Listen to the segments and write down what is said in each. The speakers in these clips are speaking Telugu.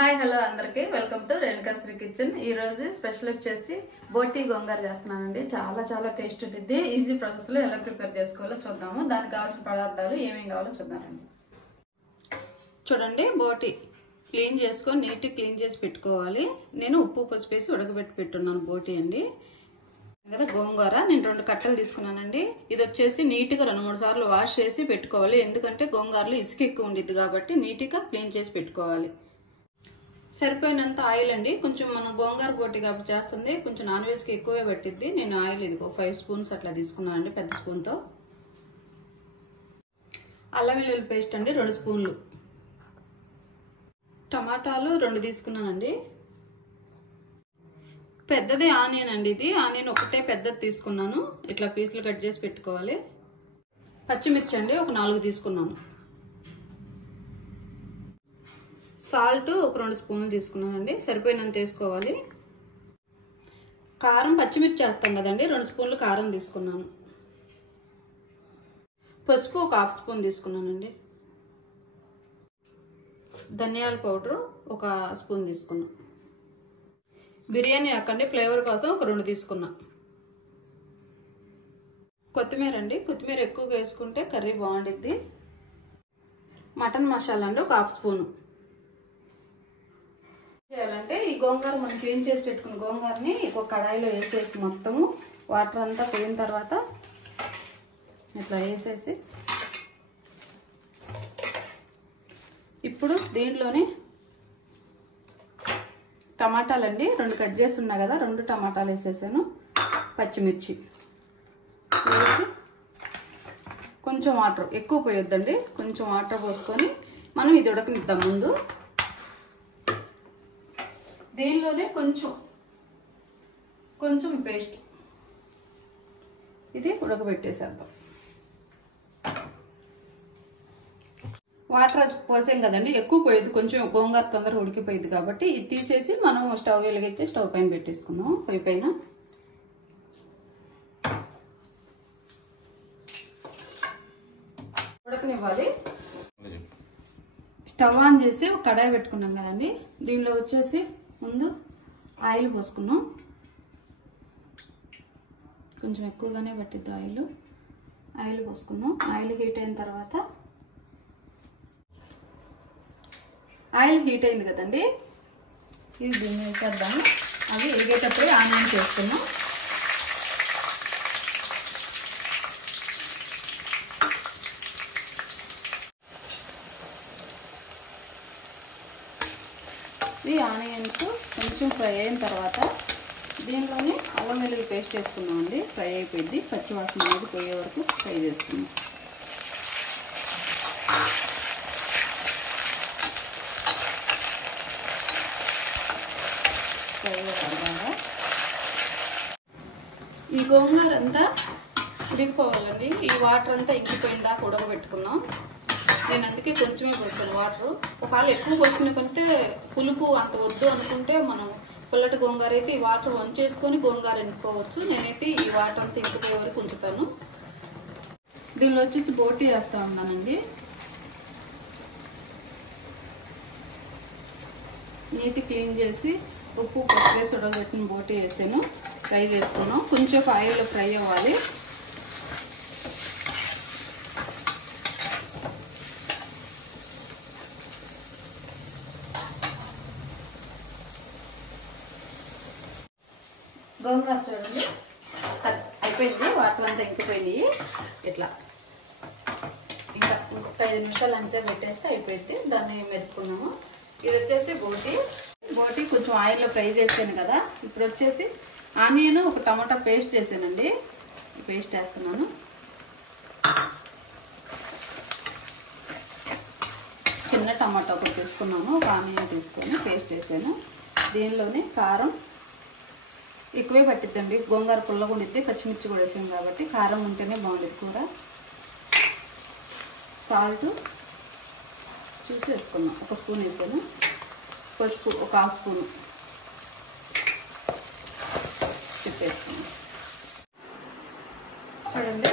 హాయ్ హలో అందరికీ వెల్కమ్ టు రేణుకాశ్రీ కిచెన్. ఈ రోజు స్పెషల్ వచ్చేసి బోటి గోంగూర చేస్తున్నానండి. చాలా టేస్ట్ ఉంటుంది. ఈజీ ప్రాసెస్ లో ఎలా ప్రిపేర్ చేసుకోవాలో చూద్దాము. దానికి కావాల్సిన పదార్థాలు ఏమేమి కావాలో చూద్దామండి. చూడండి, బోటి క్లీన్ చేసుకొని నీట్గా క్లీన్ చేసి పెట్టుకోవాలి. నేను ఉప్పు పసుపు వేసి ఉడకబెట్టి పెట్టున్నాను బోటి అండి కదా. గోంగూర నేను 2 కట్టలు తీసుకున్నానండి. ఇది వచ్చేసి నీట్గా 2-3 సార్లు వాష్ చేసి పెట్టుకోవాలి. ఎందుకంటే గోంగూరలో ఇసుక ఎక్కువ ఉండిద్ది కాబట్టి నీట్గా క్లీన్ చేసి పెట్టుకోవాలి. సరిపోయినంత ఆయిల్ అండి. కొంచెం మనం గోంగూర బోటి కాబట్టి చేస్తుంది, కొంచెం నాన్ వెజ్కి ఎక్కువే పట్టిద్ది. నేను ఆయిల్ ఇదిగో 5 స్పూన్స్ అట్లా తీసుకున్నానండి, పెద్ద స్పూన్తో. అల్లం వెల్లుల్లి పేస్ట్ అండి 2 స్పూన్లు. టమాటాలు 2 తీసుకున్నానండి. పెద్దది ఆనియన్ అండి. ఇది ఆనియన్ ఒకటే పెద్దది తీసుకున్నాను. ఇట్లా పీసులు కట్ చేసి పెట్టుకోవాలి. పచ్చిమిర్చి అండి ఒక 4 తీసుకున్నాను. సాల్ట్ ఒక 2 స్పూన్లు తీసుకున్నానండి, సరిపోయినంత వేసుకోవాలి. కారం పచ్చిమిర్చి వేస్తాం కదండి, 2 స్పూన్లు కారం తీసుకున్నాను. పసుపు ఒక 1/2 స్పూన్ తీసుకున్నానండి. ధనియాల పౌడర్ ఒక స్పూన్ తీసుకున్నా. బిర్యానీ ఆకండి ఫ్లేవర్ కోసం ఒక 2 తీసుకున్నా. కొత్తిమీర అండి, కొత్తిమీర ఎక్కువగా వేసుకుంటే కర్రీ బాగుండిద్ది. మటన్ మసాలా అండి ఒక 1/2 స్పూను. చేయాలంటే ఈ గోంగూర మనం క్లీన్ చేసి పెట్టుకున్న గోంగూరని ఒక కడాయిలో వేసేసి మొత్తము వాటర్ అంతా పోయిన తర్వాత ఇట్లా వేసేసి ఇప్పుడు దీంట్లోనే టమాటాలండి 2 కట్ చేసి ఉన్నా కదా, 2 టమాటాలు వేసేసాను. పచ్చిమిర్చి వేసి కొంచెం వాటర్, ఎక్కువ పోయొద్దండి, కొంచెం వాటర్ పోసుకొని మనం ఇది ఉడకనిద్దాం. ముందు దీనిలోనే కొంచెం పేస్ట్ ఇది ఉడకబెట్టేసేద్దాం. వాటర్ పోసాం కదండి, ఎక్కువ పోయేది, కొంచెం గోంగూర తొందరగా ఉడికిపోయింది కాబట్టి ఇది తీసేసి మనం స్టవ్ వెలిగించి స్టవ్ పైన పెట్టేసుకుందాం. పొయ్యి పైన ఉడకనివ్వాలి. స్టవ్ ఆన్ చేసి ఒక కడాయి పెట్టుకున్నాం కదండి, దీనిలో వచ్చేసి ముందు ఆయిల్ పోసుకున్నాం. కొంచెం ఎక్కువగానే పట్టిద్ది ఆయిల్ పోసుకున్నాం. ఆయిల్ హీట్ అయిన తర్వాత ఆయిల్ హీట్ అయింది కదండి, ఇది దీన్ని వేసేద్దాము. అవి ఎరిగేటప్పుడే ఆనియన్ చేసుకున్నాం. ఈ ఆనియన్స్ కొంచెం ఫ్రై అయిన తర్వాత దీనిలోనే అల్లం వెల్లుల్లి పేస్ట్ వేసుకున్నామండి. ఫ్రై అయిపోయింది, పచ్చి వాసన అనేది పోయే వరకు ఫ్రై చేసుకున్నాం. ఫ్రై అయ్యాక ఈ గోంగూర అంతా ఉడికిపోవాలండి. ఈ వాటర్ అంతా ఇంకిపోయిన దాకా ఉడకబెట్టుకున్నాం. నేను అందుకే కొంచెమే పోసాను వాటర్. ఒకవేళ ఎక్కువ పోసుకునే కొంటే పులుపు అంత వద్దు అనుకుంటే మనం పుల్లటి గోంగూర అయితే ఈ వాటర్ వంచేసుకొని గోంగూర ఎండుకోవచ్చు. నేనైతే ఈ వాటర్ అంతా ఇంకిపోయే వరకు ఉంచుతాను. దీనిలో వచ్చేసి బోటి వేస్తా ఉన్నానండి. నీట్ క్లీన్ చేసి ఉప్పు పసుపు వేసి ఉడకబెట్టిన బోటి వేసాను. ఫ్రై చేసుకున్నాం. కొంచెం ఆయిల్లో ఫ్రై అవ్వాలి. గోంగూర చూడండి అయిపోయింది, వాటర్ అంతా ఇంకిపోయినాయి. ఇట్లా ఇంకా 5 నిమిషాలు అంతే పెట్టేస్తే అయిపోయింది. దాన్ని మెరుపుకున్నాము. ఇది వచ్చేసి బోటి కొంచెం ఆయిల్లో ఫ్రై చేసాను కదా. ఇప్పుడు వచ్చేసి ఆనియన్ ఒక టమాటా పేస్ట్ చేసానండి. ఈ పేస్ట్ వేస్తున్నాను. చిన్న టమాటా ఒకటి తీసుకున్నాను, ఒక ఆనియన్ తీసుకొని పేస్ట్ వేసాను. దీనిలోనే కారం ఎక్కువే పట్టిద్దండి, గోంగూర పుల్లగా ఉండిద్ది. పచ్చిమిర్చి కూడా వేసాం కాబట్టి కారం ఉంటేనే బాగుంటుంది కూర. సాల్ట్ చూసి వేసుకున్నాం, 1 స్పూన్ వేసాను. పసుపు ఒక 1/2 స్పూన్ చెప్పేసుకున్నాం. చూడండి,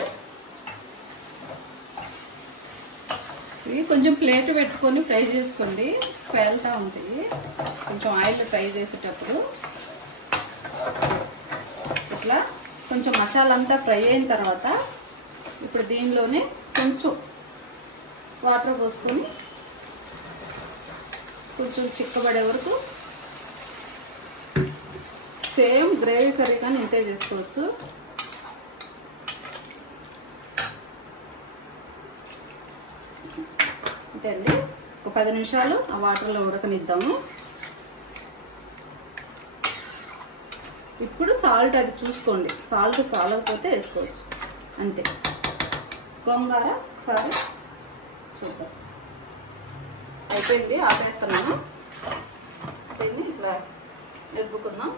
ఇవి కొంచెం ప్లేట్ పెట్టుకొని ఫ్రై చేసుకోండి, పేలుతూ ఉంటుంది. కొంచెం ఆయిల్ ఫ్రై చేసేటప్పుడు ఇట్లా కొంచెం మసాలా అంతా ఫ్రై అయిన తర్వాత ఇప్పుడు దీనిలోనే కొంచెం వాటర్ పోసుకొని కొంచెం చిక్కబడే వరకు సేమ్ గ్రేవీ కర్రీ కానీ ఇంతే చేసుకోవచ్చు. అంతే అండి. ఒక 10 నిమిషాలు ఆ వాటర్లో ఉడకనిద్దాము. ఇప్పుడు సాల్ట్ అది చూసుకోండి, సాల్ట్ చాలకపోతే వేసుకోవచ్చు. అంతే. గోంగూర ఒకసారి చూద్దాం. అయిపోయింది, ఆపేస్తున్నాను. దీన్ని ఇట్లా ఎదుపుకుందాం.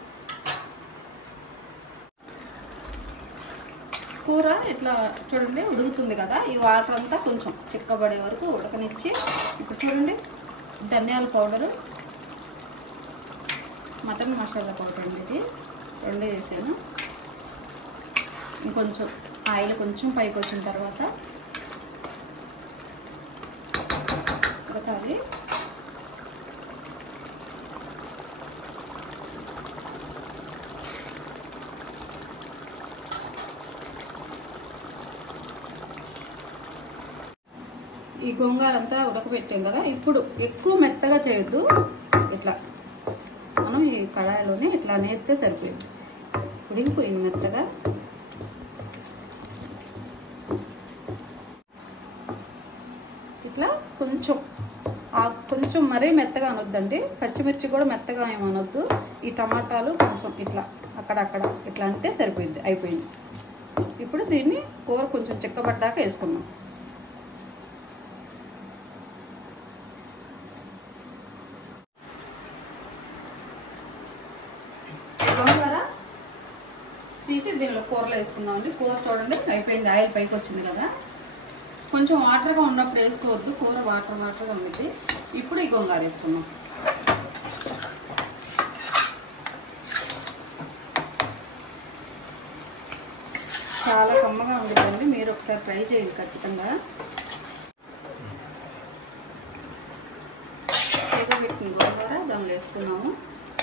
కూర ఇట్లా చూడండి ఉడుకుతుంది కదా, ఈ వాటర్ అంతా కొంచెం చిక్కబడే వరకు ఉడకనిచ్చి ఇప్పుడు చూడండి ధనియాల పౌడరు, మటన్ మసాలా పౌడర్ అండి, ఇది 2 వేసాను. ఇంకొంచెం ఆయిల్ కొంచెం పైకి వచ్చిన తర్వాత ఉడకాలి. ఈ గోంగూర అంతా ఉడకబెట్టాం కదా, ఇప్పుడు ఎక్కువ మెత్తగా చేయొద్దు. ఇట్లా మనం ఈ కళాయిలోనే ఇట్లా నేస్తే సరిపోయింది. ఉడికిపోయింది మెత్తగా. ఇట్లా కొంచెం మరీ మెత్తగా అనొద్దండి. పచ్చిమిర్చి కూడా మెత్తగా ఏమనొద్దు. ఈ టమాటాలు కొంచెం ఇట్లా అక్కడక్కడ ఇట్లా అంటే సరిపోయింది, అయిపోయింది. ఇప్పుడు దీన్ని కూర కొంచెం చిక్కబడ్డాక వేసుకున్నాం. గోంగూర తీసి దీనిలో కూరలో వేసుకుందామండి. కూర చూడండి అయిపోయింది, ఆయిల్ పైకి వచ్చింది కదా. కొంచెం వాటర్గా ఉన్నప్పుడు వేసుకోవద్దు, కూర వాటర్గా ఉంది. ఇప్పుడు ఈ గోంగూర వేసుకున్నాం. చాలా కమ్మగా ఉంటుందండి, మీరు ఒకసారి ట్రై చేయండి ఖచ్చితంగా. పెట్టిన గోంగూర దానిలో వేసుకున్నాము.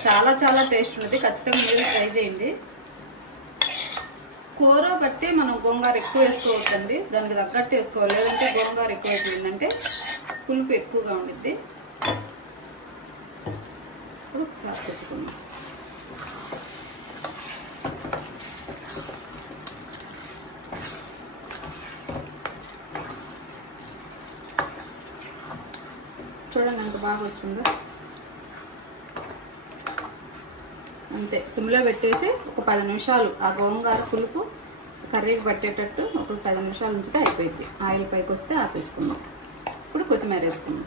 చాలా టేస్ట్ ఉంటుంది, ఖచ్చితంగా మీరు ట్రై చేయండి. కూర బట్టి మనం గోంగూర ఎక్కువ వేసుకోవచ్చండి, దానికి తగ్గట్టు వేసుకోవాలి. లేదంటే గోంగూర ఎక్కువ అయిపోయిందంటే పులుపు ఎక్కువగా ఉండిద్ది. ఇప్పుడు ఒకసారి పెట్టుకున్నాం. చూడండి ఎంత బాగా వచ్చిందో. అంతే, సిమ్లో పెట్టేసి ఒక 10 నిమిషాలు ఆ గోంగూర పులుపు కర్రీకి పట్టేటట్టు ఒక 10 నిమిషాలు ఉంచితే అయిపోయింది. ఆయిల్ పైకి వస్తే ఆపేసుకుందాం. ఇప్పుడు కొత్తిమీర వేసుకుందాం.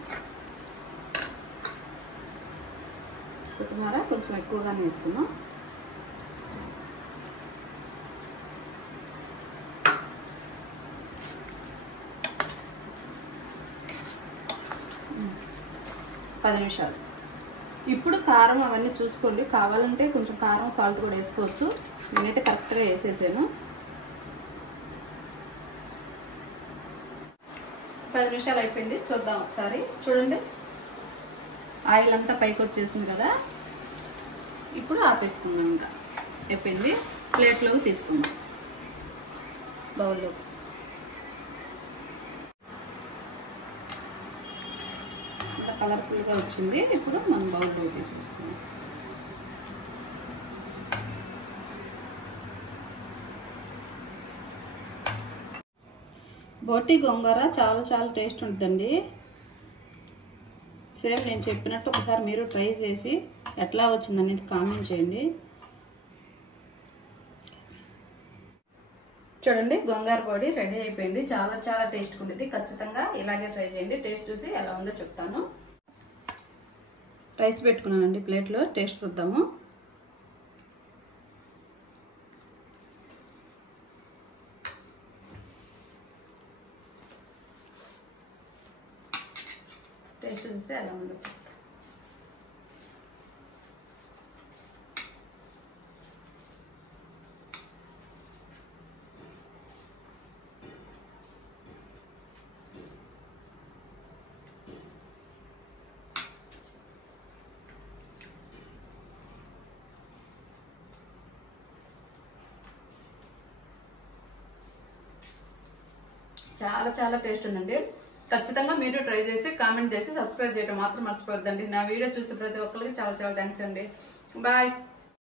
కొత్తిమీర కొంచెం ఎక్కువగానే వేసుకుందాం. పది నిమిషాలు. ఇప్పుడు కారం అవన్నీ చూసుకోండి, కావాలంటే కొంచెం కారం సాల్ట్ కూడా వేసుకోవచ్చు. నేనైతే కరెక్ట్గా వేసేసాను. 10 నిమిషాలు అయిపోయింది, చూద్దాం ఒకసారి. చూడండి ఆయిల్ అంతా పైకి వచ్చేసింది కదా. ఇప్పుడు ఆపేసుకుందాం. ఇంకా అయిపోయింది. ప్లేట్లోకి తీసుకుందాం, బౌల్లోకి. కలర్ఫుల్గా వచ్చింది. ఇప్పుడు మనం బౌల్లో తీసేసుకున్నాం. బోటి గోంగూర చాలా టేస్ట్ ఉంటుందండి. సేమ్ నేను చెప్పినట్టు ఒకసారి మీరు ట్రై చేసి ఎట్లా వచ్చిందనేది కామెంట్ చేయండి. చూడండి గోంగూర పొడి రెడీ అయిపోయింది. చాలా టేస్ట్గా ఉంటుంది. ఖచ్చితంగా ఇలాగే ట్రై చేయండి. టేస్ట్ చూసి ఎలా ఉందో చెప్తాను. రైస్ పెట్టుకున్నానండి ప్లేట్లో, టేస్ట్ చూద్దాము. టేస్ట్ చూసి ఎలా ఉందో చెప్తాను. చాలా చాలా టేస్ట్ ఉందండి. ఖచ్చితంగా మీరు ట్రై చేసి కామెంట్ చేసి సబ్స్క్రైబ్ చేయడం మాత్రం మర్చిపోవద్దండి. నా వీడియో చూసే ప్రతి ఒక్కరికి చాలా చాలా థ్యాంక్స్ అండి. బాయ్.